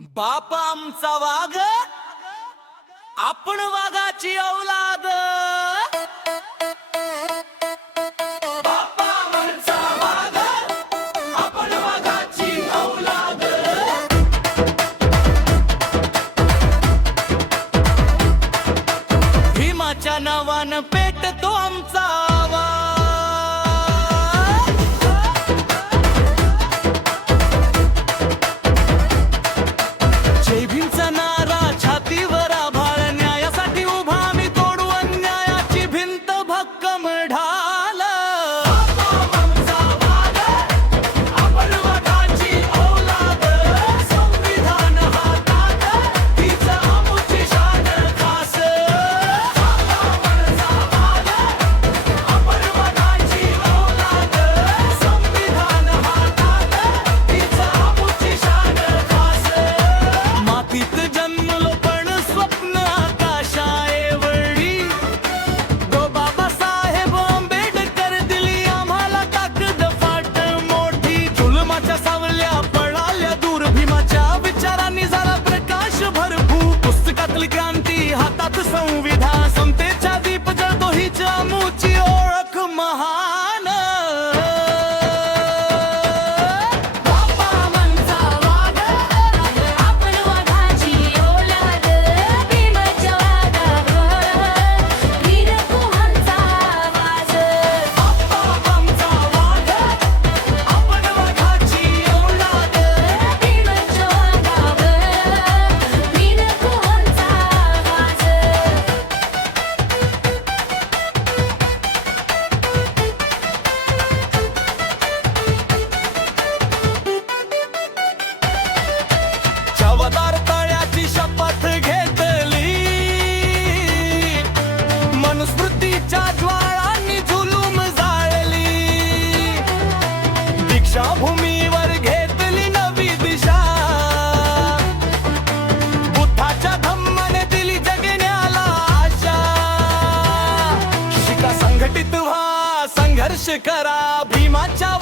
बाप आमचा वाघ, आपण वाघाची औलाद। बाप आमचा वाघ, आपण वाघाची औलाद। भीमाच्या नावानं पेटतो आमचा आवाज। जय भीमचा नारा छातीवर आभाळ, न्यायासाठी उभा आम्ही तोडू अन्यायाची भिंत भक्कम ढाल। आमचा वाघ, आपण वाघाची औलाद। संविधान हातात, हीच आमची शान खास। आमचा वाघ, आपण वाघाची औलाद। संविधान हातात, हीच आमची शान खास। मातीत जन्मलो पण स्वप्न आकाशाएवढी, गो बाबासाहेब आंबेडकर दिली आम्हाला ताकद फाट मोठी। जुलमाच्या सावल्या पळाल्या दूर, भीमाच्या विचारांनी झाला प्रकाश भरपूर। पुस्तकातली क्रांती, हातात संविधान, समतेच्या दीप जळतो हीच आमची ओळख महान। बापा आमचा वाघ, आपण वाघाची औलाद। भीमाच्या वाघावर वीर कुहांचा आवाज। बाप्पा आमचा वाघ, आपण वाघाची औलाद। भीमाच्या वाघावर वीर कुहांचा आवाज। चवदार तळ्याची शपथ घेतली, मनुस्मृतीच्या ज्वाळांनी जुलूम जाळली। दीक्षाभूमीवर घेतली नवी दिशा, बुद्धाच्या धम्माने दिली जगण्याला आशा। शिका, संघटित व्हा, संघर्ष करा, भीमाच्या